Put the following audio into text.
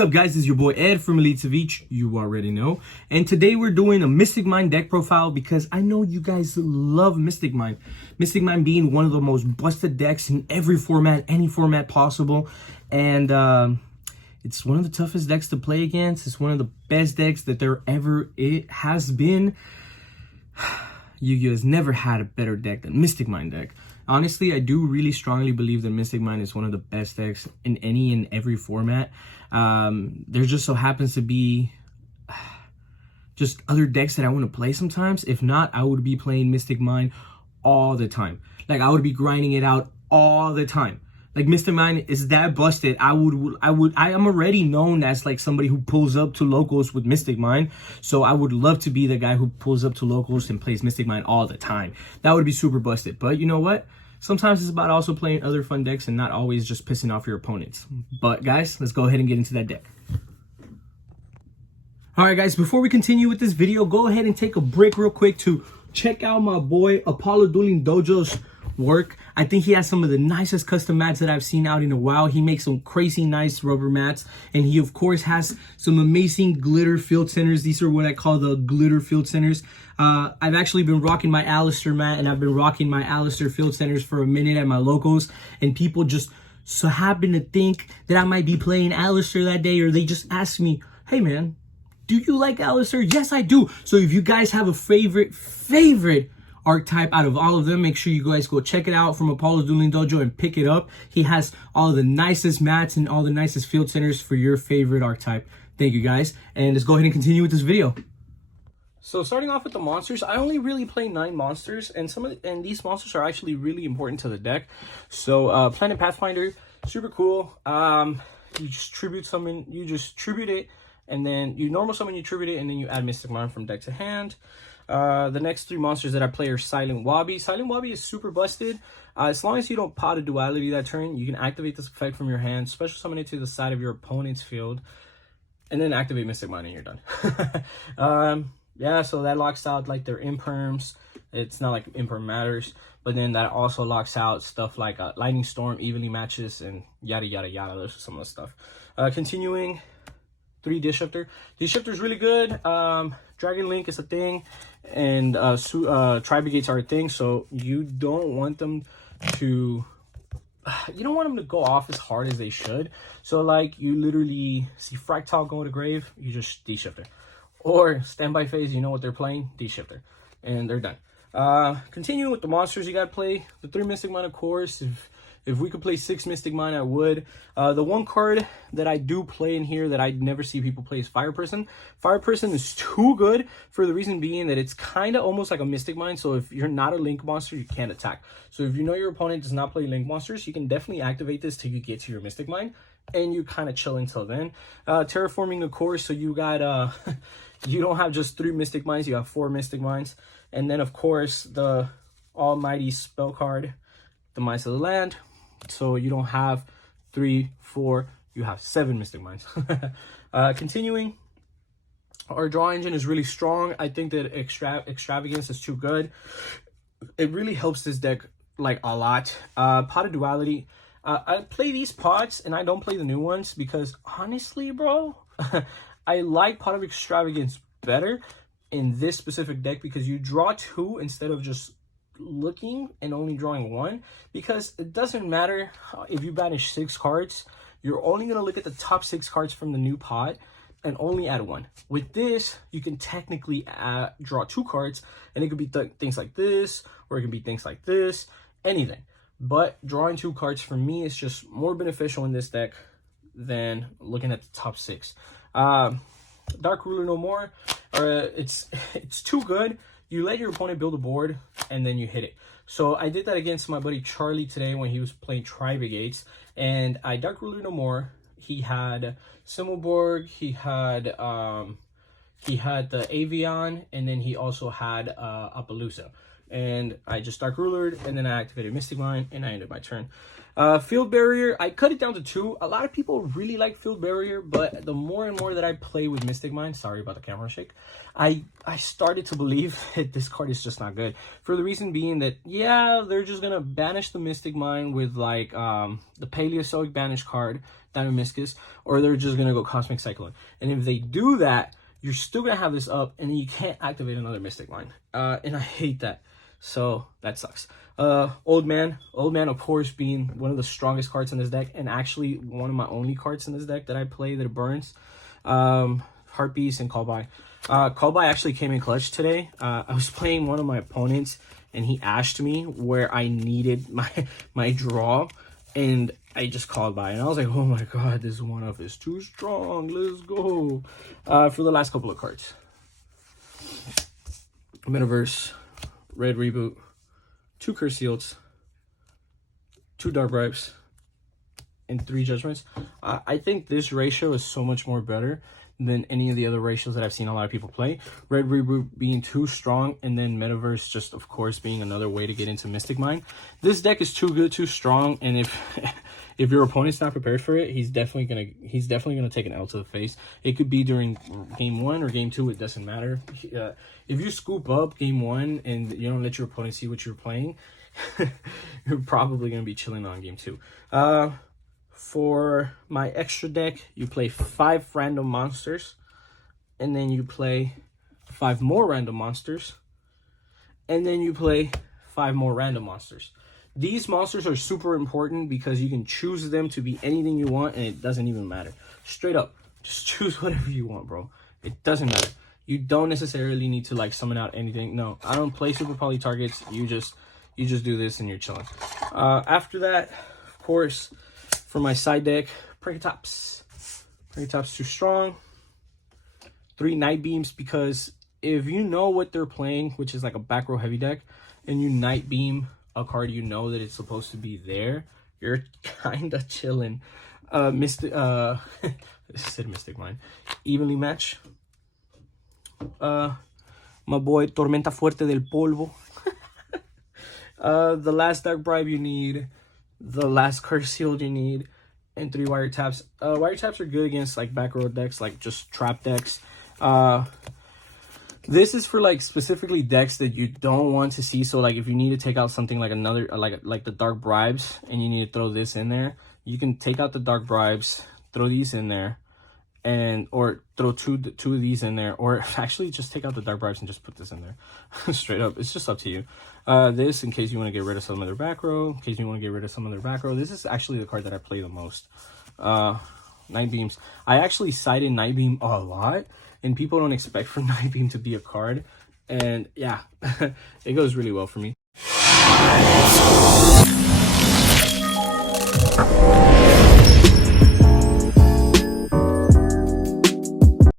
What's up, guys? It's your boy Ed from Savij, you already know. And today we're doing a Mystic Mine deck profile because I know you guys love Mystic Mine. Mystic Mine being one of the most busted decks in every format, any format possible. And it's one of the toughest decks to play against. It's one of the best decks that there ever has been. Yu-Gi-Oh has never had a better deck than Mystic Mine deck. Honestly, I do really strongly believe that Mystic Mine is one of the best decks in any and every format. There just so happens to be just other decks that I want to play sometimes. If not, I would be playing Mystic Mine all the time. Like, I would be grinding it out all the time. Like, Mystic Mine is that busted. I am already known as like somebody who pulls up to locals with Mystic Mine. So I would love to be the guy who pulls up to locals and plays Mystic Mine all the time. That would be super busted. But you know what? Sometimes it's about also playing other fun decks and not always just pissing off your opponents. But guys, let's go ahead and get into that deck. Alright guys, before we continue with this video, go ahead and take a break real quick to check out my boy Apollo Dueling Dojo's work. I think he has some of the nicest custom mats that I've seen out in a while. He makes some crazy nice rubber mats, and he of course has some amazing glitter field centers. These are what I call the glitter field centers. I've actually been rocking my Alistair mat, and I've been rocking my Alistair field centers for a minute at my locals, and people just so happen to think that I might be playing Alistair that day, or they just ask me, hey man, do you like Alistair? Yes, I do. So if you guys have a favorite archetype out of all of them, make sure you guys go check it out from Apollo Dueling Dojo and pick it up. He has all the nicest mats and all the nicest field centers for your favorite archetype. Thank you guys, and let's go ahead and continue with this video. So starting off with the monsters, I only really play 9 monsters, and these monsters are actually really important to the deck. So Planet Pathfinder, super cool. You just tribute summon, you just tribute it, and then you normal summon, you tribute it, and then you add Mystic Mine from deck to hand. The next 3 monsters that I play are Silent Wobby. Silent Wobby is super busted. As long as you don't pot a duality that turn, you can activate this effect from your hand, special summon it to the side of your opponent's field, and then activate Mystic Mine and you're done. Yeah, so that locks out like their imperms. It's not like imperm matters, but then that also locks out stuff like Lightning Storm, evenly matches, and yada yada yada. Those are some of the stuff. Continuing, 3 Dish Shifter. Dish Shifter is really good. Dragon Link is a thing, and Tri-Brigates are a thing, so you don't want them to go off as hard as they should. So like, you literally see Fractal go to grave, you just Dish Shifter. Or standby phase, you know what they're playing, Dish Shifter, and they're done. Continuing with the monsters, you gotta play the 3 Mystic Mine, of course. If we could play 6 Mystic Mine, I would. The one card that I do play in here that I never see people play is Fire Person. Fire Person is too good for the reason being that it's kind of almost like a Mystic Mine. So if you're not a Link monster, you can't attack. So if you know your opponent does not play Link monsters, you can definitely activate this till you get to your Mystic Mine, and you kind of chill until then. Terraforming, of course, so you got you don't have just 3 Mystic Mines, you have 4 Mystic Mines. And then of course the almighty spell card, the Mice of the Land. So you don't have 3, 4, you have 7 Mystic Mines. Continuing, our draw engine is really strong. I think that Extravagance is too good. It really helps this deck like a lot. Pot of Duality. I play these pots and I don't play the new ones because honestly, bro, I like Pot of Extravagance better in this specific deck because you draw 2 instead of just looking and only drawing 1, because it doesn't matter if you banish 6 cards, you're only going to look at the top 6 cards from the new pot and only add 1. With this, you can technically draw 2 cards, and it could be things like this, or it can be things like this, anything. But drawing 2 cards for me is just more beneficial in this deck than looking at the top 6. Dark Ruler No More, it's too good. You let your opponent build a board, and then you hit it. So I did that against my buddy Charlie today when he was playing Tri-Brigates, and I Dark Ruler No More. He had Simmelborg, he had the Avion, and then he also had Appaloosa. And I just Dark Rulered, and then I activated Mystic Mine, and I ended my turn. Field Barrier, I cut it down to 2. A lot of people really like Field Barrier, but the more and more that I play with Mystic Mine, sorry about the camera shake, I started to believe that this card is just not good. For the reason being that, yeah, they're just going to banish the Mystic Mine with like the Paleozoic banish card. Dynamiscus, or they're just gonna go Cosmic Cyclone. And if they do that, you're still gonna have this up, and you can't activate another Mystic Line. And I hate that. So that sucks. Old Man, of course, being one of the strongest cards in this deck, and actually one of my only cards in this deck that I play that it burns. Heart Beast and Call By. Call By actually came in clutch today. I was playing one of my opponents, and he ashed me where I needed my draw, and I just called by, and I was like, oh my god, this one-off is too strong. Let's go. For the last couple of cards. Metaverse, Red Reboot, 2 Curse Seals, 2 Dark Bribes, and 3 Judgments. I think this ratio is so much more better than any of the other ratios that I've seen a lot of people play. Red Reboot being too strong, and then Metaverse just, of course, being another way to get into Mystic Mine. This deck is too good, too strong, and if your opponent's not prepared for it, he's definitely gonna take an L to the face. It could be during game 1 or game 2, it doesn't matter. If you scoop up game 1 and you don't let your opponent see what you're playing, you're probably gonna be chilling on game 2. For my extra deck, you play 5 random monsters, and then you play 5 more random monsters, and then you play 5 more random monsters. These monsters are super important because you can choose them to be anything you want, and it doesn't even matter. Straight up, just choose whatever you want, bro. It doesn't matter. You don't necessarily need to like summon out anything. No, I don't play super poly targets. You just do this and you're chilling. After that, of course, for my side deck, Pregatops. Pregatops too strong. 3 Night Beams, because if you know what they're playing, which is like a back row heavy deck, and you Night Beam a card you know that it's supposed to be there, you're kind of chilling. Mystic Mine. Evenly Match. My boy Tormenta Fuerte del Polvo. The last Dark Bribe you need, the last Curse Sealed you need, and 3 Wiretaps. Wiretaps are good against like back row decks, like just trap decks. This is for like specifically decks that you don't want to see. So like if you need to take out something like another like the Dark Bribes, and you need to throw this in there, you can take out the Dark Bribes, throw these in there, and or throw two of these in there, or actually just take out the Dark Bribes and just put this in there. Straight up, it's just up to you. This in case you want to get rid of some of their back row, this is actually the card that I play the most. Night Beams, I actually cited Night Beam a lot, and people don't expect for Night Beam to be a card, and yeah, it goes really well for me.